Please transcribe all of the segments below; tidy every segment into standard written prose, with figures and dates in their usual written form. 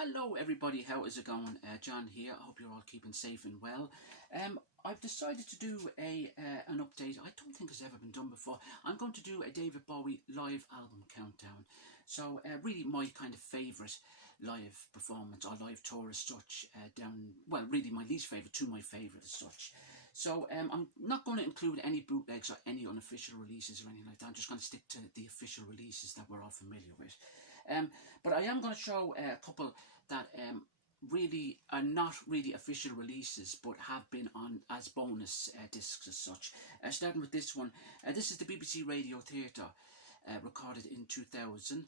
Hello everybody, how is it going? John here. I hope you're all keeping safe and well. I've decided to do an update. I don't think it's ever been done before. I'm going to do a David Bowie live album countdown. So really my kind of favourite live performance or live tour as such, really my least favourite to my favourite as such. So I'm not going to include any bootlegs or any unofficial releases or anything like that. I'm just going to stick to the official releases that we're all familiar with. But I am going to show a couple that really are not really official releases but have been on as bonus discs as such. Starting with this one, this is the BBC Radio Theatre, recorded in 2000.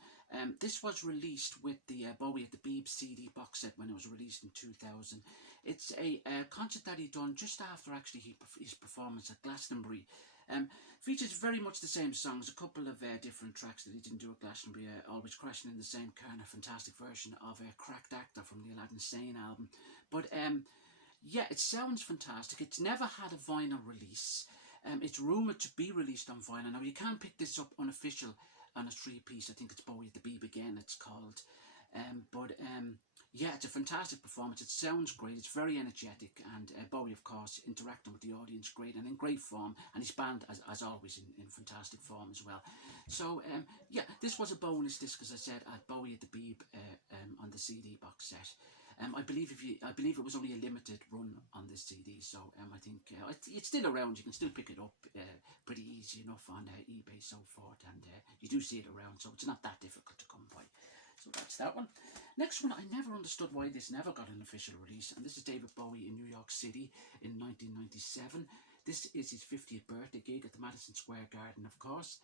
This was released with the Bowie at the Beeb CD box set when it was released in 2000. It's a concert that he done just after actually his performance at Glastonbury. Features very much the same songs, a couple of different tracks that he didn't do at Glastonbury, Always Crashing in the Same Kind, a fantastic version of Cracked Actor from the Aladdin Sane album. But yeah, it sounds fantastic. It's never had a vinyl release. It's rumoured to be released on vinyl. Now you can pick this up unofficial on a 3-piece, I think it's Bowie at the Beeb again it's called. Yeah, it's a fantastic performance. It sounds great. It's very energetic, and Bowie, of course, interacting with the audience great and in great form, and his band, as always, in fantastic form as well. So, yeah, this was a bonus disc, as I said, at Bowie at the Beeb on the CD box set. I believe it was only a limited run on this CD, so I think it's still around. You can still pick it up pretty easy enough on eBay, so forth, and you do see it around, so it's not that difficult to come by. So that's that one. Next one, I never understood why this never got an official release, and this is David Bowie in New York City in 1997. This is his 50th birthday gig at the Madison Square Garden, of course.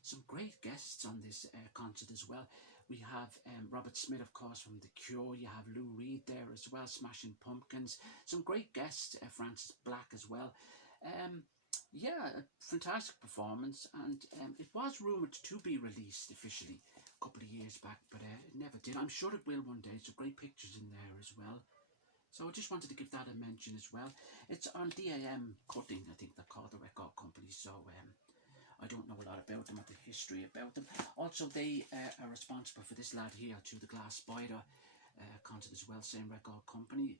Some great guests on this concert as well. We have Robert Smith, of course, from The Cure. You have Lou Reed there as well, Smashing Pumpkins. Some great guests, Francis Black as well. Yeah, a fantastic performance, and it was rumoured to be released officially a couple of years back, but it never did. I'm sure it will one day. Some great pictures in there as well. So I just wanted to give that a mention as well. It's on DAM Cutting, I think they're called, the record company, so I don't know a lot about them or the history about them. Also, they are responsible for this lad here, to the Glass Spider concert as well, same record company.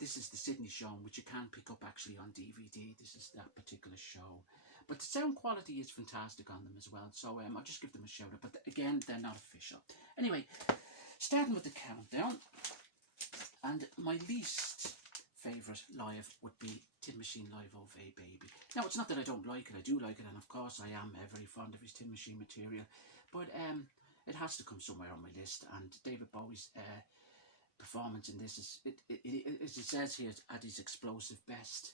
This is the Sydney show, which you can pick up actually on DVD. This is that particular show. But the sound quality is fantastic on them as well, so I'll just give them a shout out. But again, they're not official. Anyway, starting with the countdown. And my least favourite live would be Tin Machine Live of a Baby. Now, it's not that I don't like it. I do like it, and of course I am very fond of his Tin Machine material. But it has to come somewhere on my list. And David Bowie's performance in this is, as it says here, at his explosive best.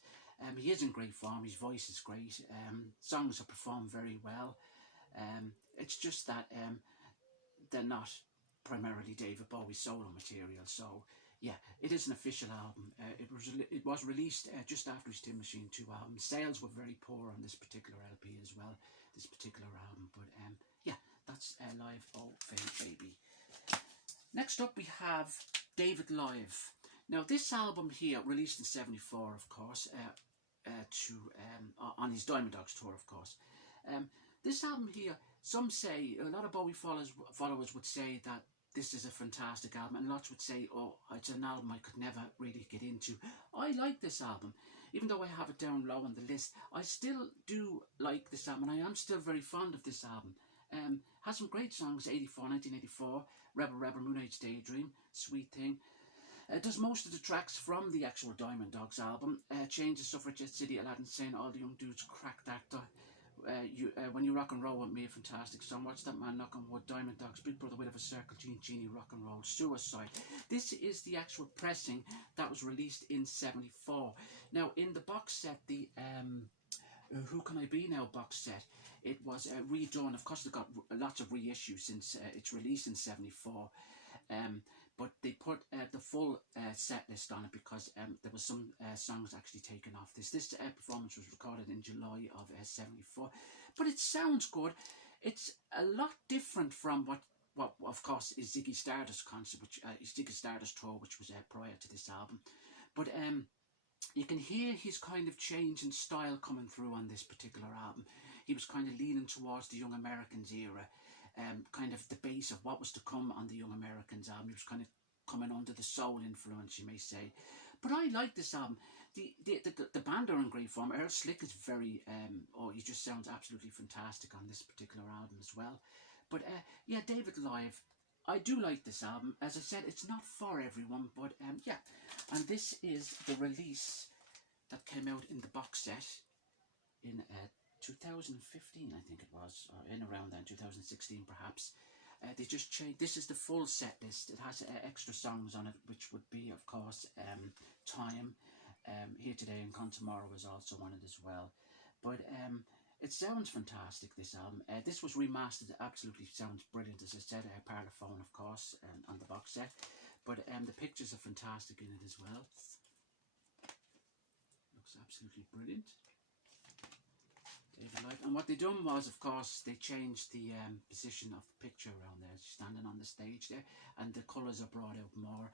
He is in great form. His voice is great. Songs are performed very well. It's just that they're not primarily David Bowie solo material. So yeah, it is an official album. It was released just after his Tin Machine 2 album. Sales were very poor on this particular LP as well, this particular album. But yeah, that's Live of a Baby. Next up we have David Live. Now this album here, released in '74, of course, on his Diamond Dogs tour, of course. This album here, some say, a lot of Bowie followers would say that this is a fantastic album, and lots would say, oh, it's an album I could never really get into. I like this album. Even though I have it down low on the list, I still do like this album, and I am still very fond of this album. Has some great songs, 1984, Rebel Rebel, Moon Age Daydream, Sweet Thing. Does most of the tracks from the actual Diamond Dogs album. Changes, Suffragette City, Aladdin Sane, All the Young Dudes, Cracked Actor. When You Rock and Roll With Me, a fantastic song. Watch That Man Knock on Wood, Diamond Dogs, Big Brother, Wit of a Circle, Genie, Rock and Roll, Suicide. This is the actual pressing that was released in '74. Now, in the box set, the Who Can I Be Now box set, it was redone. Of course, they got lots of reissues since its release in '74. But they put the full set list on it because there was some songs actually taken off this. This performance was recorded in July of '74. But it sounds good. It's a lot different from what of course, is Ziggy Stardust concert, which is Ziggy Stardust tour, which was prior to this album. But you can hear his kind of change in style coming through on this particular album. He was kind of leaning towards the Young Americans era. Kind of the base of what was to come on the Young Americans album. He was kind of coming under the soul influence, you may say. But I like this album. The band are in great form. Earl Slick is very, he just sounds absolutely fantastic on this particular album as well. But yeah, David Live, I do like this album. As I said, it's not for everyone, but yeah. And this is the release that came out in the box set in 2015, I think it was, or in around then, 2016 perhaps. They just changed. This is the full set list. It has extra songs on it, which would be, of course, Time, Here Today and Gone Tomorrow is also on it as well. But it sounds fantastic, this album. This was remastered. It absolutely sounds brilliant, as I said. Parlophone, of course, on the box set. But the pictures are fantastic in it as well. Looks absolutely brilliant. And what they done was, of course, they changed the position of the picture around there, standing on the stage there, and the colours are brought out more.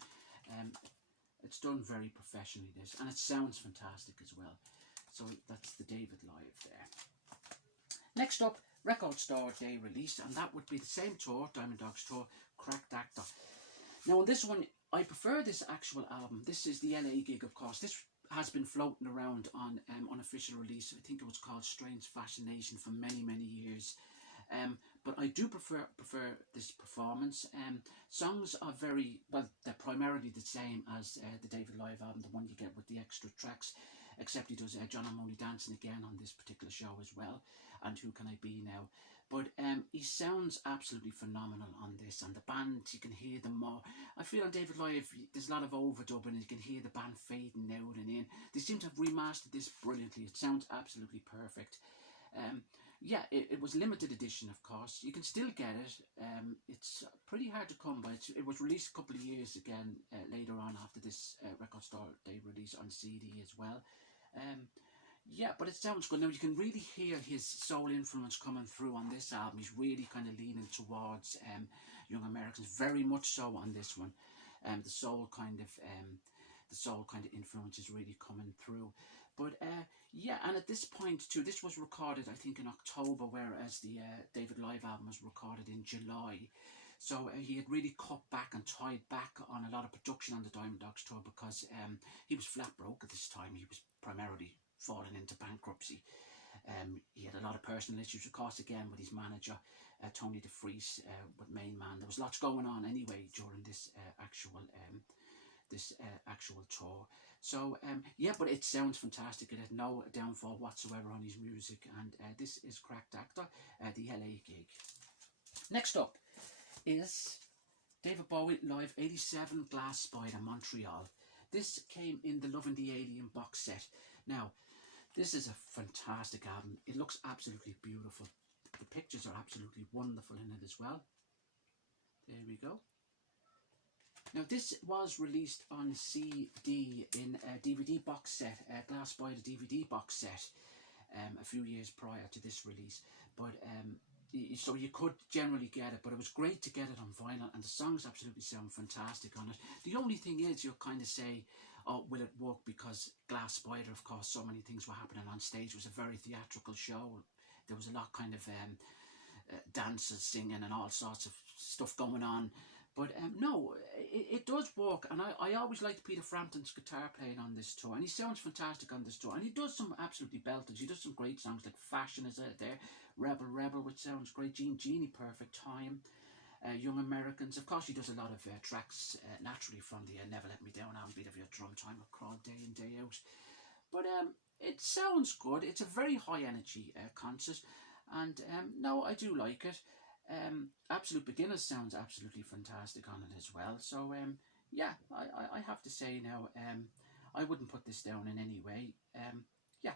It's done very professionally, this, and it sounds fantastic as well. So that's the David Live there. Next up, Record Store Day release, and that would be the same tour, Diamond Dogs tour, Cracked Actor. Now on this one, I prefer this actual album. This is the LA gig, of course. This has been floating around on unofficial release. I think it was called Strange Fascination for many years. But I do prefer this performance. Songs are very, well, they're primarily the same as the David Live album, the one you get with the extra tracks, except he does John I'm Only Dancing Again on this particular show as well, and Who Can I Be Now. But he sounds absolutely phenomenal on this, and the band, you can hear them more. I feel on David Live, there's a lot of overdubbing, and you can hear the band fading out and in. They seem to have remastered this brilliantly. It sounds absolutely perfect. Yeah, it was limited edition, of course. You can still get it. It's pretty hard to come by. It was released a couple of years again later on after this Record Store Day release on CD as well. Yeah, but it sounds good. Now, you can really hear his soul influence coming through on this album. He's really kind of leaning towards Young Americans, very much so on this one. The soul kind of influence is really coming through. But yeah, and at this point too, this was recorded, I think, in October, whereas the David Live album was recorded in July. So he had really cut back and tied back on a lot of production on the Diamond Dogs tour because he was flat broke at this time. He was primarily falling into bankruptcy. He had a lot of personal issues, of course, again with his manager, Tony DeFries, with Main Man. There was lots going on anyway during this actual tour. So yeah, but it sounds fantastic. It had no downfall whatsoever on his music, and this is Cracked Actor, the LA gig. Next up is David Bowie Live 87 Glass Spider, Montreal. This came in the Loving the Alien box set. Now, this is a fantastic album. It looks absolutely beautiful. The pictures are absolutely wonderful in it as well. There we go. Now, this was released on CD in a DVD box set, Glass Spider DVD box set, a few years prior to this release. But so you could generally get it, but it was great to get it on vinyl, and the songs absolutely sound fantastic on it. The only thing is, you'll kind of say, oh, will it work? Because Glass Spider, of course, so many things were happening on stage. It was a very theatrical show. There was a lot kind of dancers singing and all sorts of stuff going on. But no, it does work, and I always liked Peter Frampton's guitar playing on this tour, and he sounds fantastic on this tour, and he does some absolutely belters. He does some great songs like Fashion is out there, Rebel, which sounds great, Genie, Perfect Time, Young Americans. Of course, he does a lot of tracks naturally from the Never Let Me Down album, Beat of Your Drum, Time of Crawl, Day in, Day Out. But it sounds good. It's a very high energy concert, and no, I do like it. Absolute Beginners sounds absolutely fantastic on it as well. So yeah, I have to say now, I wouldn't put this down in any way. Yeah,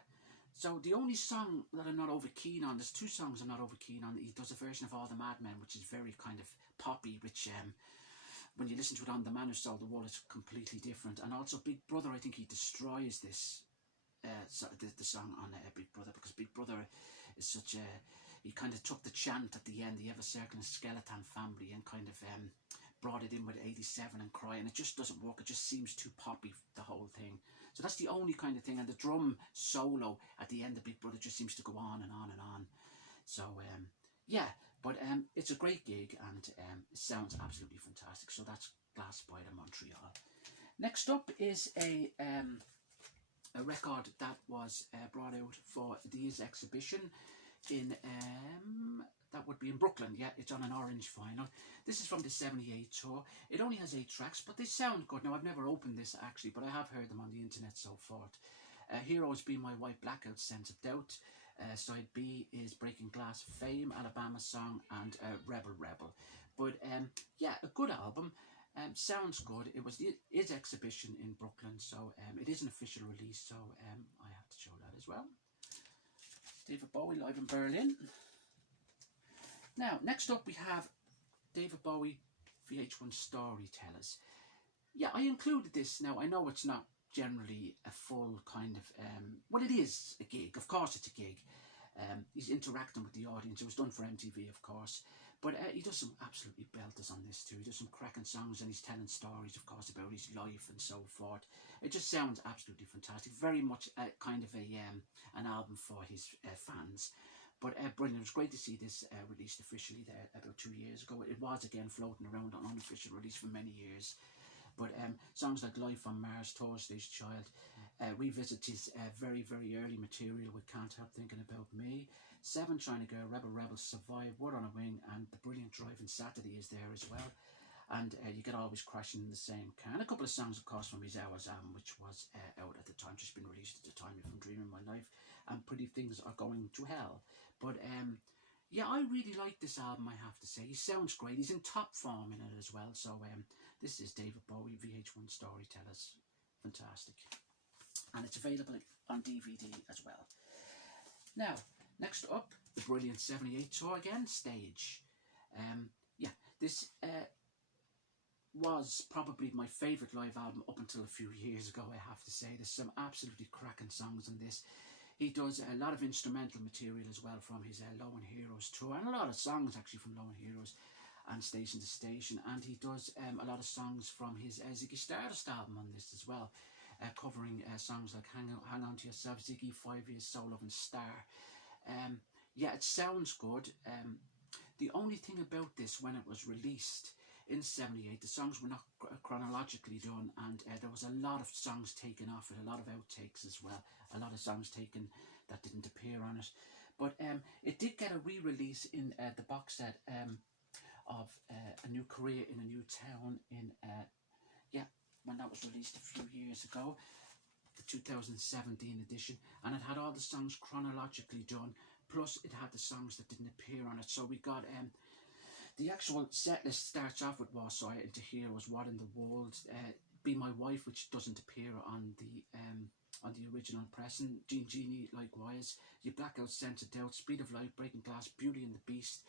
so the only song that I'm not over keen on, there's two songs I'm not over keen on. He does a version of All the Madmen, which is very kind of poppy, which when you listen to it on The Man Who Sold the World, it's completely different. And also Big Brother, I think he destroys this the song on Big Brother, because Big Brother is such a, he kind of took the chant at the end, the Ever Circling Skeleton Family, and kind of brought it in with 87 and Cry, and it just doesn't work. It just seems too poppy, the whole thing. So that's the only kind of thing. And the drum solo at the end of Big Brother just seems to go on and on and on. So yeah, but it's a great gig, and it sounds absolutely fantastic. So that's Glass Spider Montreal. Montreal. Next up is a record that was brought out for his exhibition in that would be in Brooklyn. Yeah, it's on an orange vinyl. This is from the 78 tour. It only has 8 tracks, but they sound good. Now, I've never opened this actually, but I have heard them on the internet so forth. Heroes Be My White Blackout, Sense of Doubt. Side B is Breaking Glass, Fame, Alabama Song, and Rebel Rebel. But yeah, a good album. Sounds good. It was his exhibition in Brooklyn, so it is an official release, so I have to show that as well. David Bowie live in Berlin. Now, next up we have David Bowie VH1 Storytellers. Yeah, I included this. Now, I know it's not generally a full kind of, well, it is a gig. Of course it's a gig. He's interacting with the audience. It was done for MTV, of course. But he does some absolutely belters on this too. He does some cracking songs, and he's telling stories, of course, about his life and so forth. It just sounds absolutely fantastic. Very much kind of an album for his fans. But brilliant. It was great to see this released officially there about 2 years ago. It was again floating around on unofficial release for many years. But songs like Life on Mars, Thursday's Child, revisits his very, very early material with Can't Help Thinking About Me, Seven, China Girl, Rebel Rebel, Survive, Word on a Wing, and The Brilliant Driving Saturday is there as well. And You Get Always Crashing in the Same Can. A couple of songs, of course, from his Hours album, which was out at the time, just been released at the time, If I'm Dreaming My Life, and Pretty Things Are Going to Hell. But yeah, I really like this album, I have to say. He sounds great. He's in top form in it as well. So this is David Bowie, VH1 Storytellers. Fantastic. And it's available on DVD as well. Now, next up, the brilliant 78 tour again, Stage. Yeah, this was probably my favourite live album up until a few years ago, I have to say. There's some absolutely cracking songs on this. He does a lot of instrumental material as well from his Lone Heroes tour, and a lot of songs actually from Lone Heroes and Station to Station, and he does a lot of songs from his Ziggy Stardust album on this as well, covering songs like Hang On To Yourself, Ziggy, 5 Years, Soul Love and Star. Yeah, it sounds good. The only thing about this, when it was released in 78, the songs were not chronologically done, and there was a lot of songs taken off it, a lot of outtakes as well, a lot of songs taken that didn't appear on it. But it did get a re-release in the box set of A New Career in a New Town in, yeah, when that was released a few years ago, the 2017 edition, and it had all the songs chronologically done, plus it had the songs that didn't appear on it. So we got the actual set list starts off with Warsaw Into Heroes, What in the World, Be My Wife, which doesn't appear on the original pressing, Genie likewise, Your Blackout, Sense of Doubt, Speed of Light, Breaking Glass, Beauty and the Beast,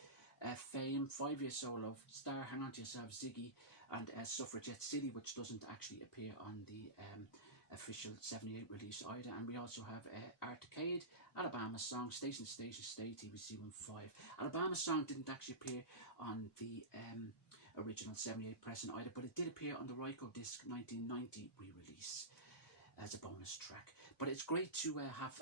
Fame, 5 Years Soul Love, Star, Hang On To Yourself, Ziggy, and Suffragette City, which doesn't actually appear on the official 78 release either. And we also have Arcade, Alabama Song, Station to Station, Stay, TVC 15. Alabama Song didn't actually appear on the original 78 pressing either, but it did appear on the Ryko Disc 1990 re-release as a bonus track. But it's great to have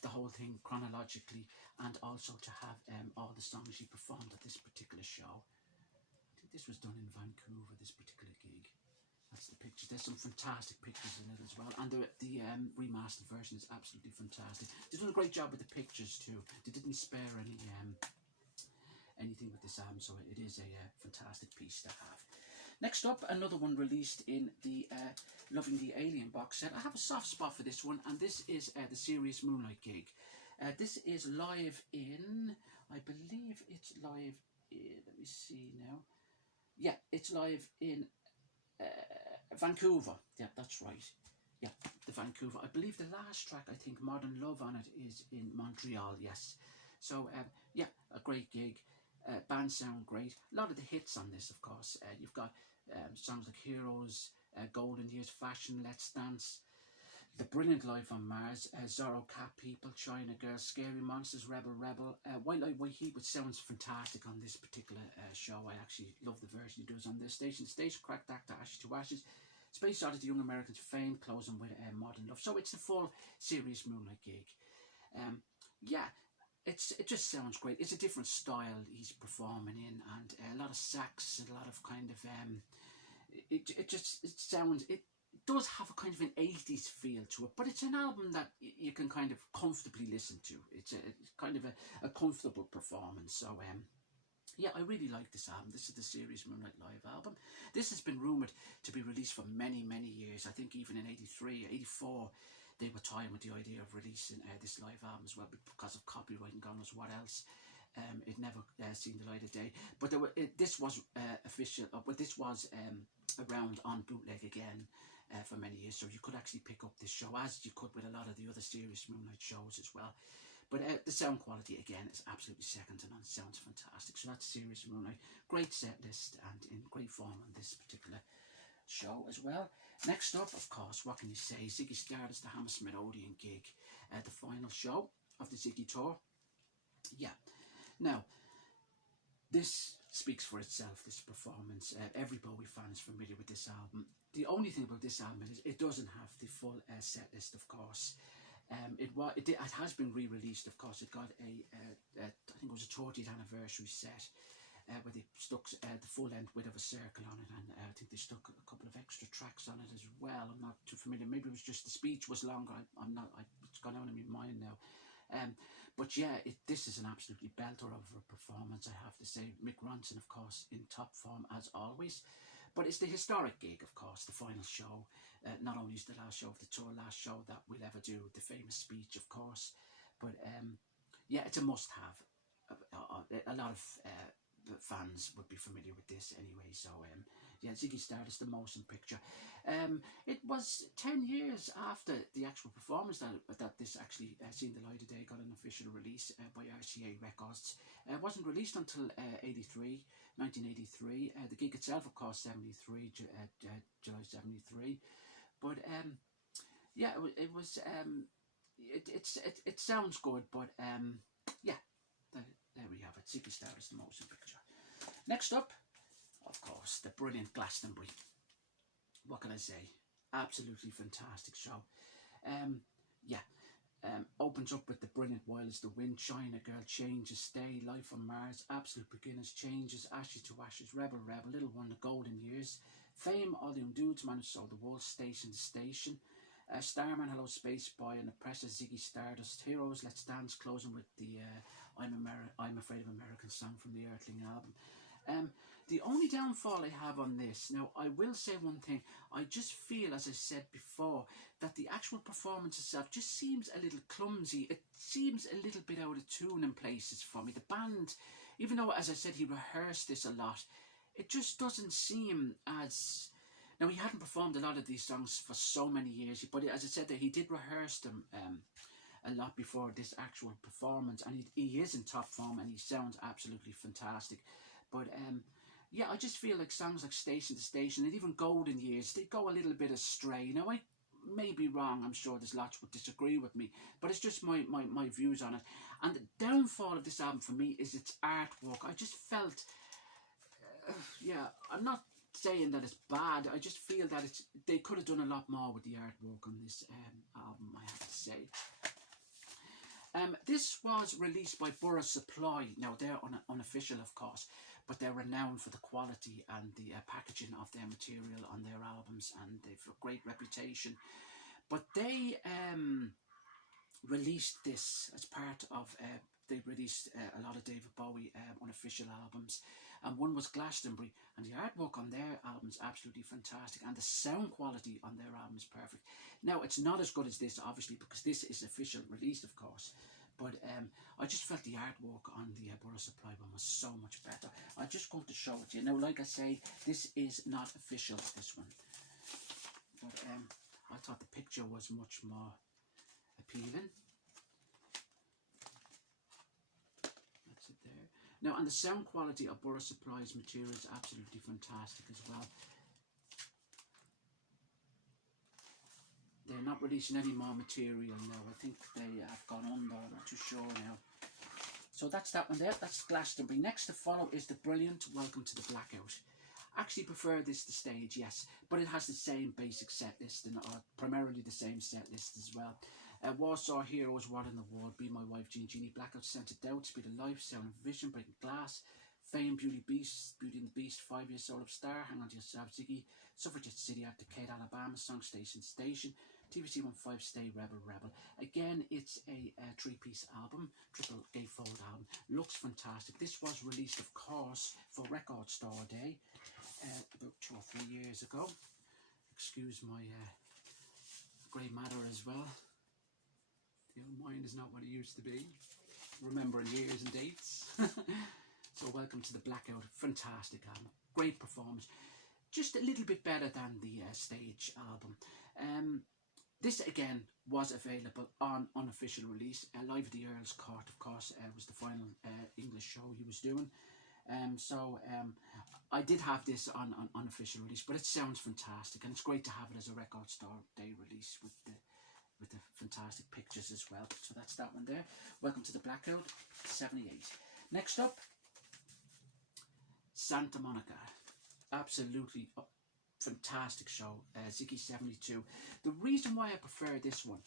the whole thing chronologically, and also to have all the songs he performed at this particular show. I think this was done in Vancouver, this particular gig. That's the pictures. There's some fantastic pictures in it as well, and the remastered version is absolutely fantastic. They've done a great job with the pictures too. They didn't spare anything with this album, so it is a fantastic piece to have. Next up, another one released in the Loving the Alien box set. I have a soft spot for this one, and this is the Serious Moonlight Gig. This is live in, I believe it's live in, let me see now. Yeah, it's live in Vancouver. Yeah, that's right. Yeah, the Vancouver. I believe the last track, I think Modern Love on it, is in Montreal, yes. So, yeah, a great gig. Bands sound great. A lot of the hits on this, of course. You've got songs like Heroes, Golden Years, Fashion, Let's Dance, The Brilliant Life on Mars, Zorro Cat People, China Girl, Scary Monsters, Rebel Rebel, White Light, White Heat, which sounds fantastic on this particular show. I actually love the version he does on this. Station to Station, Crack Doctor, Ashes to Ashes, Space Oddity, Young Americans, Fame, closing with Modern Love. So it's the full Serious Moonlight Gig. Yeah, it just sounds great. It's a different style he's performing in, and a lot of sax, and a lot of kind of it sounds, it does have a kind of an 80s feel to it, but it's an album that you can kind of comfortably listen to. It's kind of a comfortable performance. So yeah, I really like this album. This is the Serious Moonlight live album. This has been rumoured to be released for many, many years. I think even in 83, 84, they were toying with the idea of releasing this live album as well, because of copyright and God knows what else. It never seen the light of day. But this was official, but this was around on bootleg again for many years. So you could actually pick up this show, as you could with a lot of the other Serious Moonlight shows as well. But the sound quality, again, is absolutely second to none. It sounds fantastic. So that's Serious Moonlight. Great set list and in great form on this particular show as well. Next up, of course, what can you say? Ziggy Stardust, the Hammersmith Odeon gig. The final show of the Ziggy tour. Yeah. Now, this speaks for itself, this performance. Every Bowie fan is familiar with this album. The only thing about this album is it doesn't have the full set list, of course. It has been re-released, of course. It got I think it was a 30th anniversary set where they stuck the full length width of a circle on it, and I think they stuck a couple of extra tracks on it as well. I'm not too familiar. Maybe it was just the speech was longer. It's gone out of my mind now. But yeah, this is an absolutely belter of a performance, I have to say. Mick Ronson, of course, in top form as always. But it's the historic gig, of course, the final show. Not only is the last show of the tour, last show that we'll ever do, the famous speech, of course. But yeah, it's a must-have. A lot of fans would be familiar with this anyway. So yeah, Ziggy Stardust, the motion picture. It was 10 years after the actual performance that this actually seen the light of day, got an official release by RCA Records. It wasn't released until 1983. The gig itself, of course, 73, July 73. But yeah, it sounds good, but yeah, there we have it. Ziggy Stardust, the motion picture. Next up, of course, the brilliant Glastonbury. What can I say? Absolutely fantastic show. Opens up with the brilliant Wild as the Wind, China Girl, Changes, Stay, Life on Mars, Absolute Beginners, Changes, Ashes to Ashes, Rebel Rebel, Little One, The Golden Years, Fame, All Them Dudes, Man Who Sold the World, Station to Station, Starman, Hello Space Boy, and the Pressure, Ziggy Stardust, Heroes, Let's Dance, closing with the I'm Afraid of American song from the Earthling album. The only downfall I have on this, now I will say one thing, I just feel, as I said before, that the actual performance itself just seems a little clumsy. It seems a little bit out of tune in places for me. The band, even though, as I said, he rehearsed this a lot, it just doesn't seem as... Now, he hadn't performed a lot of these songs for so many years, but as I said, that he did rehearse them a lot before this actual performance, and he is in top form, and he sounds absolutely fantastic. But yeah, I just feel like songs like Station to Station and even Golden Years, they go a little bit astray. Now, I may be wrong, I'm sure there's lots would disagree with me, but it's just my views on it. And the downfall of this album for me is its artwork. I just felt, yeah, I'm not saying that it's bad, I just feel that they could have done a lot more with the artwork on this album, I have to say. This was released by Bora Supply. Now, they're unofficial, of course, but they're renowned for the quality and the packaging of their material on their albums, and they've a great reputation. But they released this as part of... they released a lot of David Bowie unofficial albums, and one was Glastonbury, and the artwork on their album is absolutely fantastic, and the sound quality on their album is perfect. Now, it's not as good as this, obviously, because this is official release, of course, but I just felt the artwork on the Bora Supply one was so much better. I'm just going to show it to you. Now, like I say, this is not official, this one, but I thought the picture was much more appealing. Now, and the sound quality of Bora Supply's material is absolutely fantastic as well. They're not releasing any more material now. I think they have gone under, I'm not too sure now. So that's that one there. That's Glastonbury. Next to follow is the brilliant Welcome to the Blackout. Actually prefer this to stage, yes, but it has the same basic set list, and primarily the same set list as well. Warsaw Heroes, What in the World, Be My Wife, Genie, Blackout, Scented Doubt, Speed of Life, Sound of Vision, Breaking Glass, Fame, Beauty and the Beast, 5 Years Soul of Star, Hang On to Yourself, Ziggy, Suffragette City at Decatur, Alabama, Song Station to Station, TVC15, Stay Rebel Rebel. Again, it's a three-piece album, triple gatefold album. Looks fantastic. This was released, of course, for Record Store Day about 2 or 3 years ago. Excuse my grey matter as well. You know, mind is not what it used to be. Remembering years and dates. So welcome to the Blackout. Fantastic album. Great performance. Just a little bit better than the stage album. This again was available on unofficial release. Live at the Earl's Court, of course, was the final English show he was doing. I did have this on unofficial release, but it sounds fantastic, and it's great to have it as a Record Store Day release with the fantastic pictures as well. So that's that one there. Welcome to the Blackout, 78. Next up, Santa Monica. Absolutely fantastic show, Ziggy 72. The reason why I prefer this one,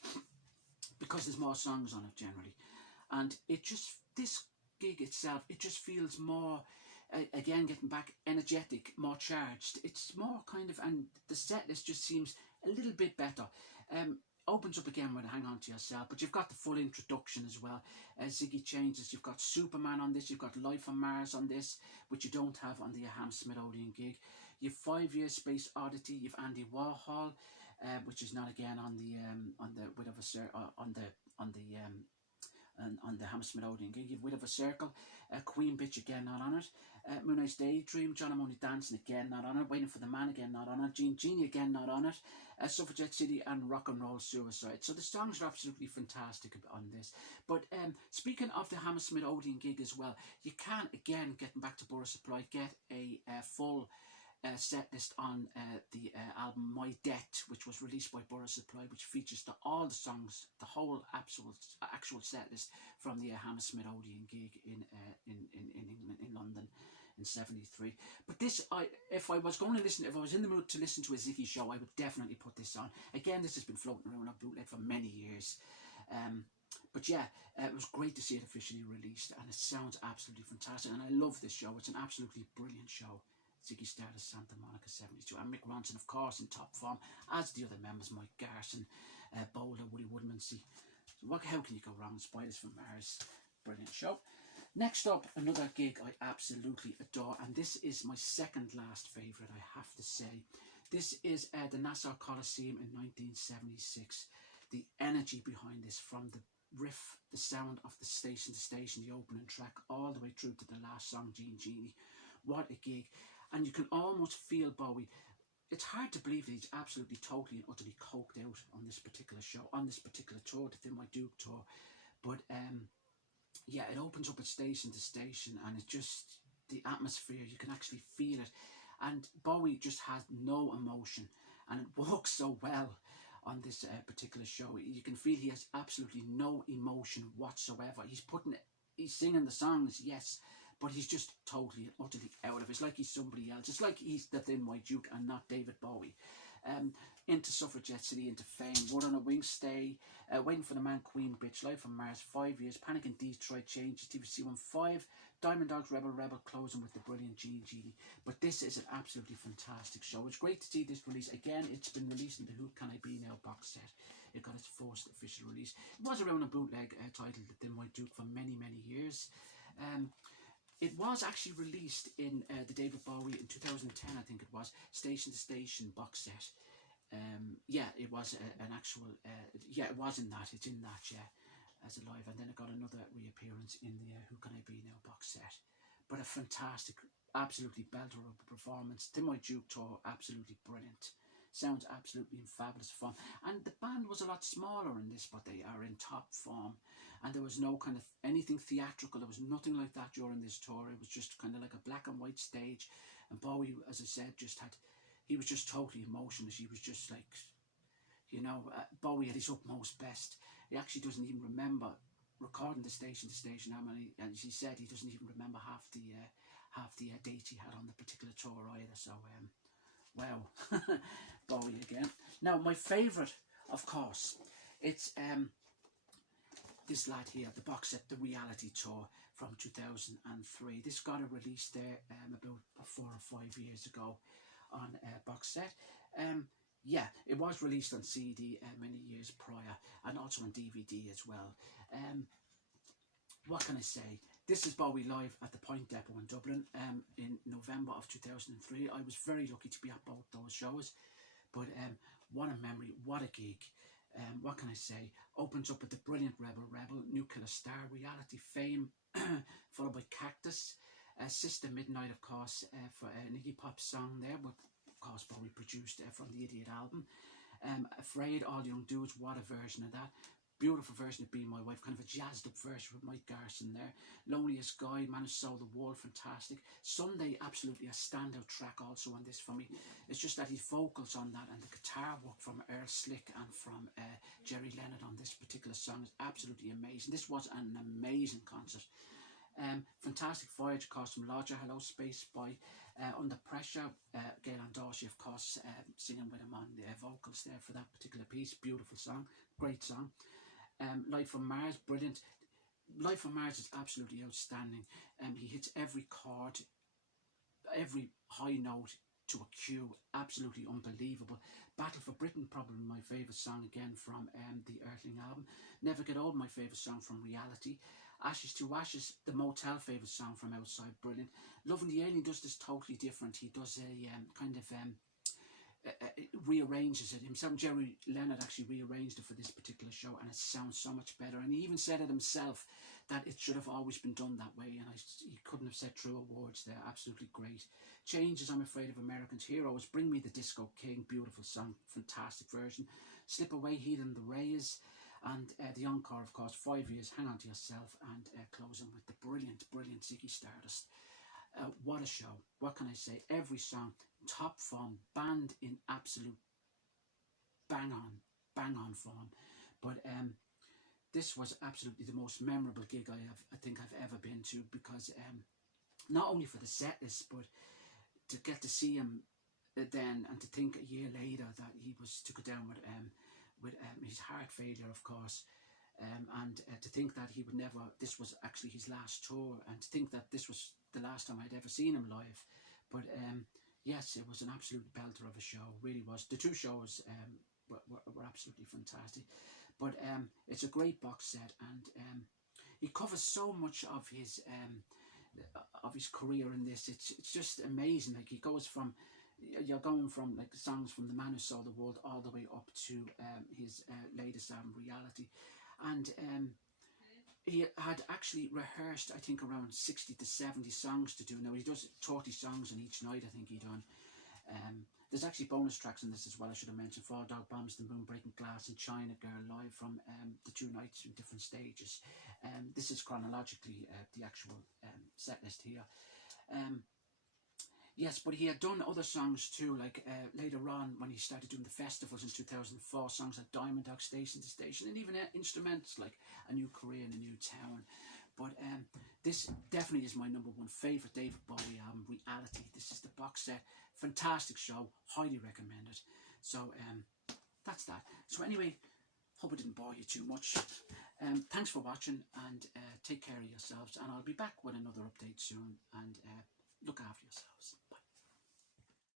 because there's more songs on it generally, and it just, this gig itself, it just feels more, again getting back, energetic, more charged. It's more kind of, and the set list just seems a little bit better. Opens up again with Hang On To Yourself, but you've got the full introduction as well. Ziggy changes, you've got Superman on this, you've got Life on Mars on this, which you don't have on the Hammersmith Odeon gig. You've 5 Years Space Oddity, you've Andy Warhol, which is not again on the Hammersmith Odeon gig. You've Wit of a Circle, Queen Bitch again not on it, Moonlight's Daydream, John I'm Only Dancing again not on it, Waiting for the Man again not on it, Genie again not on it, Suffragette City and Rock and Roll Suicide. So the songs are absolutely fantastic on this. But speaking of the Hammersmith Odeon gig as well, you can, again, getting back to Bora Surprise, get a full set list on the album My Debt, which was released by Bora Surprise, which features all the songs, the whole actual set list from the Hammersmith Odeon gig in England, in London in 73. But this, if I was going to listen, if I was in the mood to listen to a Ziggy show, I would definitely put this on. Again, this has been floating around on bootleg for many years. But yeah, it was great to see it officially released, and it sounds absolutely fantastic, and I love this show. It's an absolutely brilliant show. Ziggy Stardust, Santa Monica 72, and Mick Ronson, of course, in top form, as the other members, Mike Garson, Boulder, Woody Woodmansey. So how can you go wrong? Spiders from Mars, brilliant show. Next up, another gig I absolutely adore, and this is my second last favourite, I have to say. This is the Nassau Coliseum in 1976. The energy behind this, from the riff, the sound of the Station to Station, the opening track, all the way through to the last song, Genie. What a gig. And you can almost feel Bowie. It's hard to believe that he's absolutely, totally and utterly coked out on this particular show, on this particular tour, the Thin White Duke tour. But yeah, it opens up at Station to Station, and it's just the atmosphere, you can actually feel it. And Bowie just has no emotion, and it works so well on this particular show. You can feel he has absolutely no emotion whatsoever. He's singing the songs, yes, but he's just totally and utterly out of it. It's like he's somebody else. It's like he's the Thin White Duke and not David Bowie. Into Suffragette City, into Fame, Word on a Wing, Stay, Waiting for the Man, Queen Bitch, Life on Mars, 5 Years, Panic in Detroit, Changes, TVC15, Diamond Dogs, Rebel Rebel, closing with the brilliant Genie. But this is an absolutely fantastic show. It's great to see this release. Again, it's been released in the Who Can I Be Now box set. It got its first official release. It was around a bootleg titled The Thin White Duke for many, many years. It was actually released in the David Bowie in 2010, I think it was, Station to Station box set. Yeah, it was an actual, yeah, it was in that, it's in that, yeah, as a live, and then it got another reappearance in the Who Can I Be Now box set. But a fantastic, absolutely belter of a performance. Thin White Duke tour, absolutely brilliant. Sounds absolutely in fabulous form. And the band was a lot smaller in this, but they are in top form. And there was no kind of anything theatrical. There was nothing like that during this tour. It was just kind of like a black and white stage. And Bowie, as I said, he was just totally emotionless. He was just like, you know, Bowie at his utmost best. He actually doesn't even remember recording the Station to Station how many, and he said he doesn't even remember half the dates he had on the particular tour either. So, wow, Bowie again. Now, my favourite, of course, it's this lad here, the box set, The Reality Tour from 2003. This got a release there about 4 or 5 years ago. on box set. Yeah, it was released on CD many years prior, and also on DVD as well. What can I say? This is Bowie live at the Point Depot in Dublin in November of 2003. I was very lucky to be at both those shows, but what a memory, what a gig. What can I say? Opens up with the brilliant Rebel Rebel, Nuclear Star, Reality, Fame, followed by Cactus, Sister Midnight, of course, for an Iggy Pop song there, but of course Bowie produced from the Idiot album. Afraid, All Young Dudes, what a version of that. Beautiful version of Be My Wife, kind of a jazzed up version with Mike Garson there. Loneliest Guy, Man Who Sold the World, fantastic. Sunday, absolutely a standout track also on this for me. It's just that his vocals on that and the guitar work from Earl Slick and from Jerry Leonard on this particular song is absolutely amazing. This was an amazing concert. Fantastic Voyage, of course, from Lodger, Hello Space Boy. Under Pressure, Gail Dorsey, of course, singing with him on the vocals there for that particular piece. Beautiful song, great song. Life on Mars, brilliant. Life on Mars is absolutely outstanding. He hits every chord, every high note to a cue, absolutely unbelievable. Battle for Britain, probably my favourite song again from the Earthling album. Never Get Old, my favourite song from Reality. Ashes to Ashes, the Motel favourite song from Outside, brilliant. Loving the Alien does this totally different. He does a kind of rearranges it himself. Jerry Leonard actually rearranged it for this particular show, and it sounds so much better. And he even said it himself that it should have always been done that way, and he couldn't have said truer words there. Absolutely great. Changes, I'm Afraid of Americans. Heroes, Bring Me the Disco King, beautiful song, fantastic version. Slip Away, Heathen the Rays, and the encore, of course, 5 Years, Hang On to Yourself, and closing with the brilliant Ziggy Stardust. What a show, what can I say? Every song, top form, band in absolute bang on form. But this was absolutely the most memorable gig I think I've ever been to, because not only for the set list, but to get to see him then, and to think a year later that he took it down with his heart failure, of course. And to think that he would never, this was actually his last tour, and to think that this was the last time I'd ever seen him live. But yes, it was an absolute belter of a show, really was. The two shows were absolutely fantastic. But it's a great box set, and he covers so much of his career in this. It's just amazing. Like, he goes from, you're going from like songs from The Man Who Sold the World all the way up to his latest album, Reality. And he had actually rehearsed, I think, around 60 to 70 songs to do. Now, he does 30 songs on each night, I think he done. There's actually bonus tracks on this as well, I should have mentioned. Fall Dog Bombs, The Moon Breaking Glass, and China Girl live from the 2 nights in different stages. This is chronologically the actual set list here. Yes, but he had done other songs too, like later on when he started doing the festivals in 2004, songs like Diamond Dog, Station to Station, and even instrumentals like A New Career in a New Town. But this definitely is my #1 favourite David Bowie album, Reality. This is the box set. Fantastic show, highly recommended. So that's that. So anyway, hope I didn't bore you too much. Thanks for watching, and take care of yourselves, and I'll be back with another update soon, and look after yourselves.